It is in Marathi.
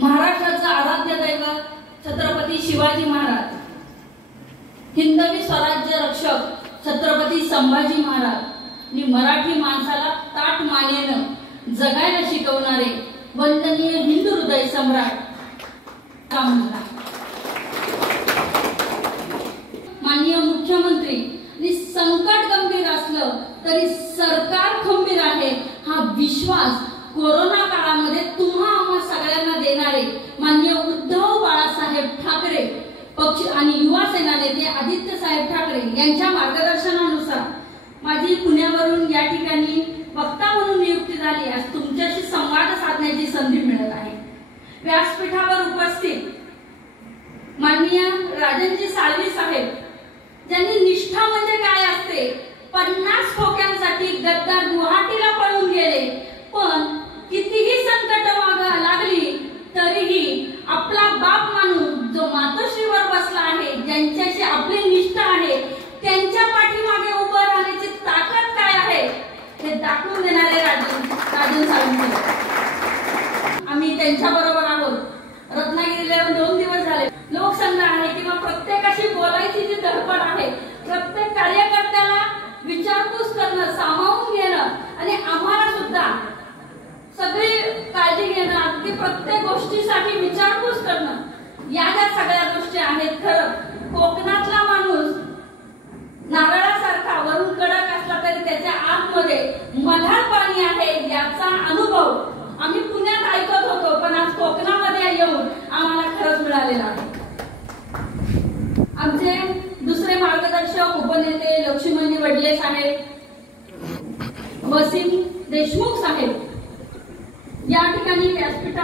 महाराष्ट्राचं आराध्य दैवत छत्रपती शिवाजी महाराज, हिंदवी स्वराज्य रक्षक छत्रपती संभाजी महाराज आणि मराठी माणसाला ताठ मानेनं जगायला शिकवणारे वंदनीय हिंदू हृदय सम्राट माननीय मुख्यमंत्री, संकट गंभीर असलं तरी सरकार खंबीर आहे हा विश्वास कोरोना काळामध्ये तुम्हा आम्हा सगळ्यांना देणारे माननीय उद्धव बाळासाहेब ठाकरे पक्ष आणि युवा सेना नेते आदित्य साहेब ठाकरे यांच्या मार्गदर्शनानुसार माझी पुण्यावरून या ठिकाणी वक्ता म्हणून नियुक्ती झाली। आज तुमच्याशी संवाद साधण्याची संधी मिळत आहे। व्यासपीठावर उपस्थित माननीय राजनजी साळवी साहेब, ज्यांनी निष्ठा म्हणजे काय असते, 50 खोक्यांसाठी गद्दार गुवाहाटीला पळून गेले, पण कितीही संकट लागली तरीही आपला बाप मानून जो मातोश्रीवर बसला आहे, ज्यांच्याशी आपली निष्ठा आहे, त्यांच्या पाठीमागे उभं राहण्याची ताकद काय आहे हे दाखवून देणारे राजन साळवी। आम्ही त्यांच्या बरोबर आहोत। रत्नागिरीला 2 दिवस झाले। लोकसंग्रह आहे किंवा प्रत्येकाशी बोलायची जी धडपड आहे, प्रत्येक कार्यकर्त्याला विचारपूस करणं, सामावून घेणं आणि आम्हाला सुद्धा सगळी काळजी घेणं, अगदी प्रत्येक गोष्टीसाठी विचारपूस करणं, या ज्या सगळ्या गोष्टी आहेत। खरं कोकणातला माणूस नारळासारखा वरून कडक असला तरी त्याच्या आतमध्ये मधाळ पाणी आहे, याचा अनुभव आम्ही पुण्यात ऐकत होतो, पण आज कोकणामध्ये येऊन आम्हाला खरंच मिळालेला आहे। आमचे दुसरे मार्गदर्शक उपनेते लक्ष्मणजी वडले साहेब, वसीम देशमुख साहेब या ठिकाणी व्यासपीठावर